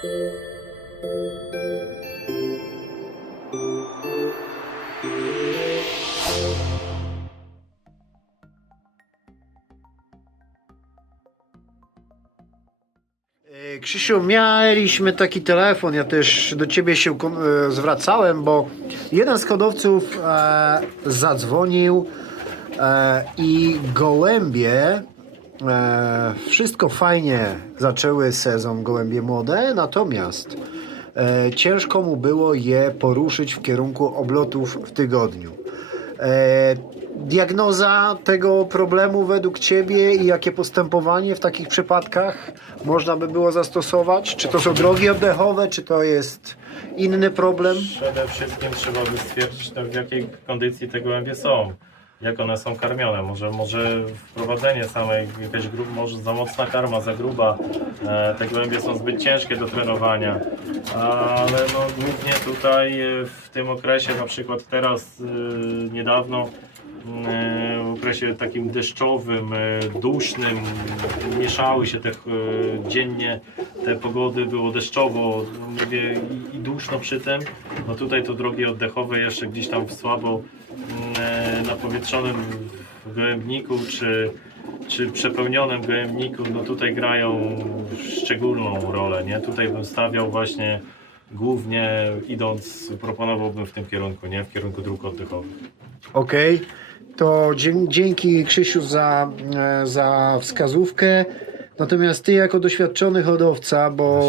E, Krzysiu, mieliśmy taki telefon, ja też do ciebie się e, zwracałem, bo jeden z hodowców e, zadzwonił e, i gołębie, e, wszystko fajnie zaczęły sezon gołębie młode, natomiast e, ciężko mu było je poruszyć w kierunku oblotów w tygodniu. E, diagnoza tego problemu według Ciebie i jakie postępowanie w takich przypadkach można by było zastosować? Czy to są drogi oddechowe, czy to jest inny problem? Przede wszystkim trzeba by stwierdzić, w jakiej kondycji te gołębie są, jak one są karmione. Może, może wprowadzenie samej jakaś grup, może za mocna karma, za gruba. E, te gołębie są zbyt ciężkie do trenowania. Ale no, głównie tutaj e, w tym okresie, na przykład teraz e, niedawno, e, w okresie takim deszczowym, e, dusznym, mieszały się te dziennie te pogody, było deszczowo, no mówię i, duszno przy tym. No tutaj to drogi oddechowe jeszcze gdzieś tam słabo napowietrzonym gołębniku czy, czy przepełnionym gołębniku, no tutaj grają szczególną rolę, nie? Tutaj bym stawiał właśnie głównie idąc, proponowałbym w tym kierunku, nie? W kierunku dróg oddechowych. Okej, to dzięki Krzysiu za, e, za wskazówkę. Natomiast Ty jako doświadczony hodowca, bo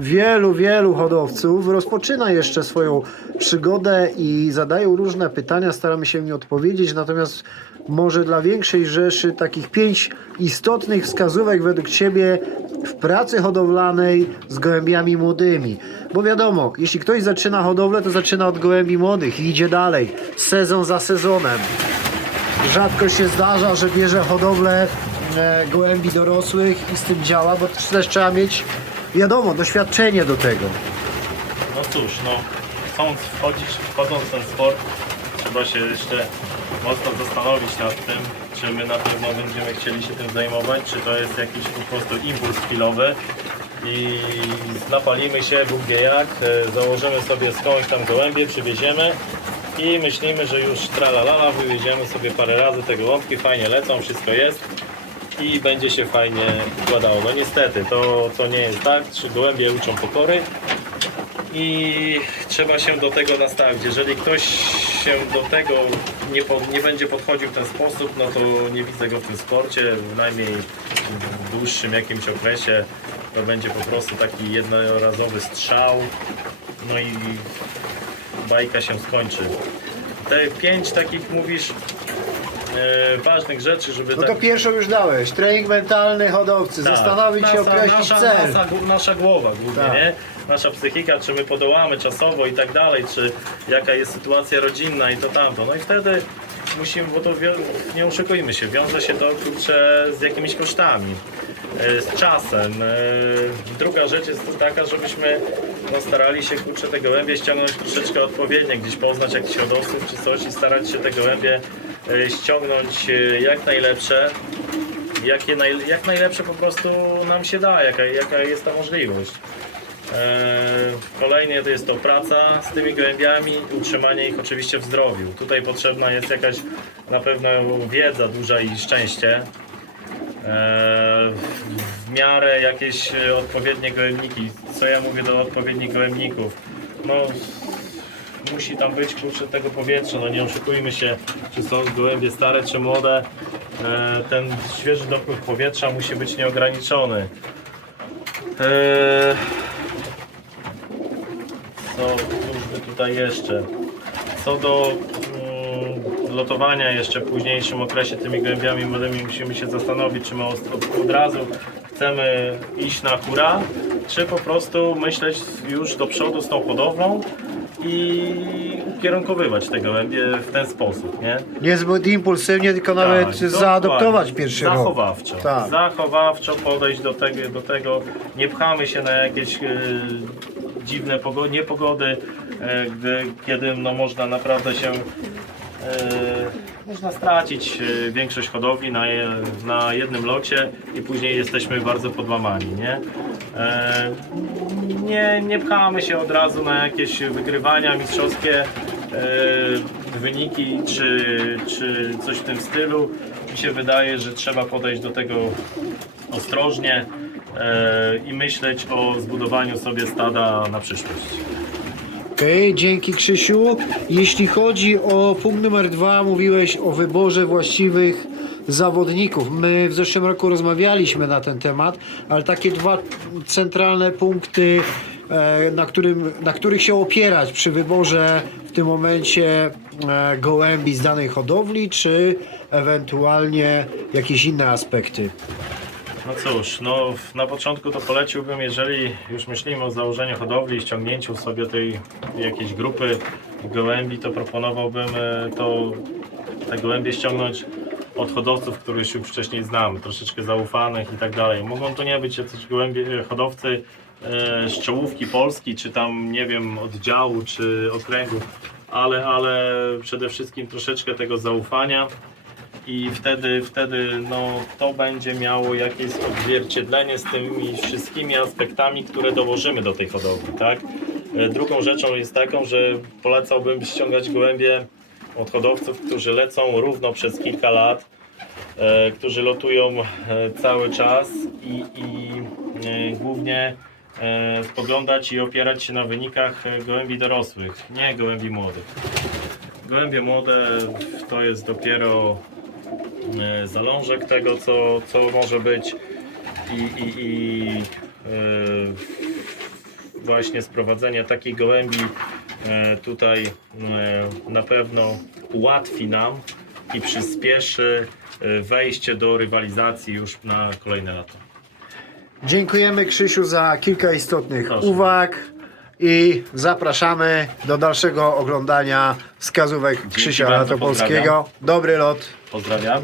wielu, wielu hodowców rozpoczyna jeszcze swoją przygodę i zadają różne pytania, staramy się im odpowiedzieć, natomiast może dla większej rzeszy takich pięć istotnych wskazówek według Ciebie w pracy hodowlanej z gołębiami młodymi. Bo wiadomo, jeśli ktoś zaczyna hodowlę, to zaczyna od gołębi młodych i idzie dalej, sezon za sezonem. Rzadko się zdarza, że bierze hodowlę gołębi dorosłych i z tym działa, bo też trzeba mieć, wiadomo, doświadczenie do tego. No cóż, no chcąc wchodzić, wchodząc w ten sport, trzeba się jeszcze mocno zastanowić nad tym, czy my na pewno będziemy chcieli się tym zajmować, czy to jest jakiś po prostu impuls chwilowy i napalimy się, Bóg wie jak, założymy sobie skądś tam gołębie, przywieziemy i myślimy, że już tralalala, wywieziemy sobie parę razy te gołąbki, fajnie lecą, wszystko jest i będzie się fajnie układało. No niestety, to, to nie jest tak, czy gołębie uczą pokory, i trzeba się do tego nastawić. Jeżeli ktoś się do tego nie, po, nie będzie podchodził w ten sposób, no to nie widzę go w tym sporcie, najmniej w dłuższym jakimś okresie. To będzie po prostu taki jednorazowy strzał, no i bajka się skończy. Te pięć takich mówisz e, ważnych rzeczy, żeby No tak... to pierwszą już dałeś, trening mentalny hodowcy, Tak. zastanowić się, Nasza- określić nasza, cel. Nasza, nasza głowa głównie, Tak. nie? Nasza psychika, czy my podołamy czasowo i tak dalej, czy jaka jest sytuacja rodzinna i to tamto. No i wtedy musimy, bo to wiel- nie oszukujmy się, wiąże się to kurczę z jakimiś kosztami, e, z czasem. E, Druga rzecz jest to taka, żebyśmy no, starali się kurczę te gołębie ściągnąć troszeczkę odpowiednio, gdzieś poznać jakichś hodowców czy coś i starać się te gołębie ściągnąć e, jak najlepsze jakie naj, jak najlepsze po prostu nam się da, jaka, jaka jest ta możliwość. Eee, Kolejnie to jest to praca z tymi gołębiami, utrzymanie ich oczywiście w zdrowiu. Tutaj potrzebna jest jakaś na pewno wiedza duża i szczęście. W miarę jakieś e, odpowiednie gołębniki. Co ja mówię do odpowiednich gołębników? No, musi tam być kurczę tego powietrza, no nie oszukujmy się, czy są gołębie stare, czy młode. E, ten świeży dopływ powietrza musi być nieograniczony. E, co by tutaj jeszcze? Co do mm, lotowania jeszcze w późniejszym okresie tymi gołębiami młodymi musimy się zastanowić, czy my od, od razu chcemy iść na hura, czy po prostu myśleć już do przodu z tą hodowlą i ukierunkowywać te gołębie w ten sposób, nie? Niezbyt impulsywnie, tylko nawet Tak, zaadoptować dokładnie. pierwszy rok. Zachowawczo. Tak. Zachowawczo podejść do tego, do tego. Nie pchamy się na jakieś e, dziwne pogody, niepogody, e, gdy, kiedy no, można naprawdę się można stracić e, większość hodowli na, na jednym locie i później jesteśmy bardzo podłamani, nie? E, nie, nie pchamy się od razu na jakieś wygrywania mistrzowskie e, wyniki czy, czy coś w tym stylu. Mi się wydaje, że trzeba podejść do tego ostrożnie e, i myśleć o zbudowaniu sobie stada na przyszłość. Okej, dzięki Krzysiu. Jeśli chodzi o punkt numer dwa, mówiłeś o wyborze właściwych zawodników. My w zeszłym roku rozmawialiśmy na ten temat, ale takie dwa centralne punkty, e, na, którym, na których się opierać przy wyborze w tym momencie e, gołębi z danej hodowli, czy ewentualnie jakieś inne aspekty. No cóż, no na początku to poleciłbym, jeżeli już myślimy o założeniu hodowli i ściągnięciu sobie tej jakiejś grupy gołębi, to proponowałbym e, to te gołębie ściągnąć od hodowców, których już wcześniej znamy, troszeczkę zaufanych i tak dalej. Mogą to nie być jacyś gołębie, e, hodowcy e, z czołówki Polski, czy tam, nie wiem, oddziału, czy okręgu, ale, ale przede wszystkim troszeczkę tego zaufania i wtedy, wtedy no, to będzie miało jakieś odzwierciedlenie z tymi wszystkimi aspektami, które dołożymy do tej hodowli, tak? E, Drugą rzeczą jest taką, że polecałbym ściągać gołębie od hodowców, którzy lecą równo przez kilka lat, e, którzy lotują e, cały czas i, i e, głównie e, spoglądać i opierać się na wynikach e, gołębi dorosłych, nie gołębi młodych. Gołębie młode to jest dopiero zalążek tego, co, co może być i, i, i e, właśnie sprowadzenie takiej gołębi e, tutaj e, na pewno ułatwi nam i przyspieszy e, wejście do rywalizacji już na kolejne lata. Dziękujemy Krzysiu za kilka istotnych Proszę. uwag i zapraszamy do dalszego oglądania wskazówek Krzysia bardzo, Latopolskiego. Dobry lot. Pozdrawiam.